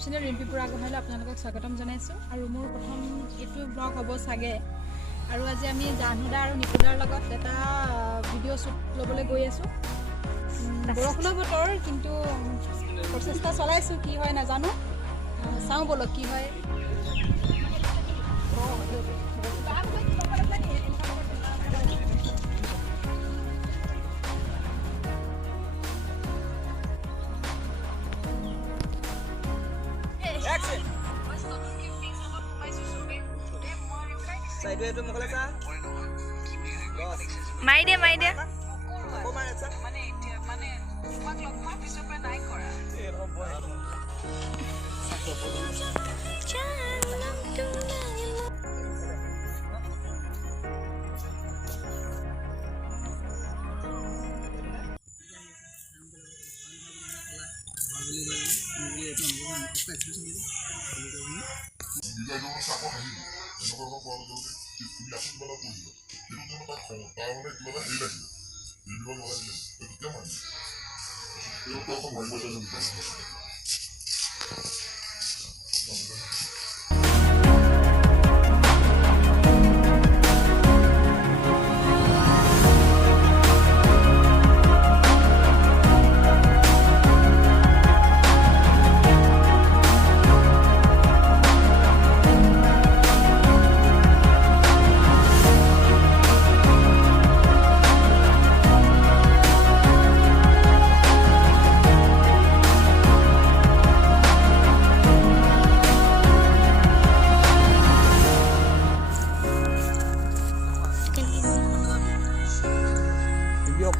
YouTube channel Rimpi পুৰা আগবঢ়াইলৈ আপোনালোকক স্বাগতম জনাইছোঁ আৰু মোৰ প্ৰথম এইটো ব্লগ হ'ব চাগে আৰু আজি আমি জাহ্নুদা আৰু নিকুদাৰ লগত এটা ভিডিঅ' শ্বুট ল'বলৈ গৈ আছোঁ বৰষুণৰ বতৰ কিন্তু প্ৰচেষ্টা চলাইছোঁ কি হয় নাজানো চাওঁ বলক কি হয় Sideways to mukha sa. Mai dia. Ako mana sa? Mane maklog ma piso pa nai kora.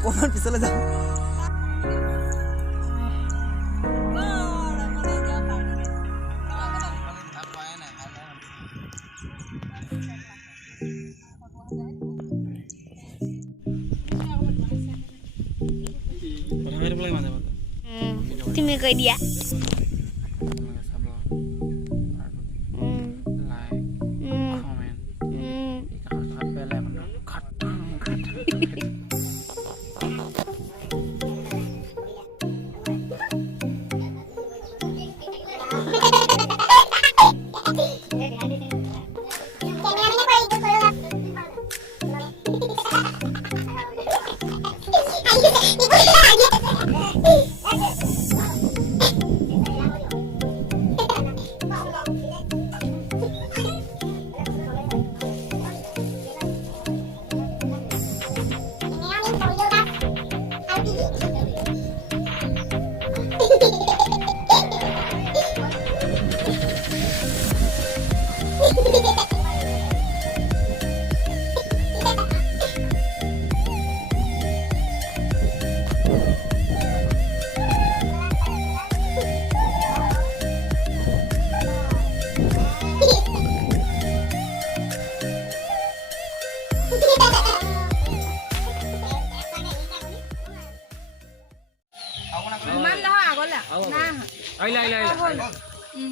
Kau bisa lezat. Timi kau dia.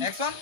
Action.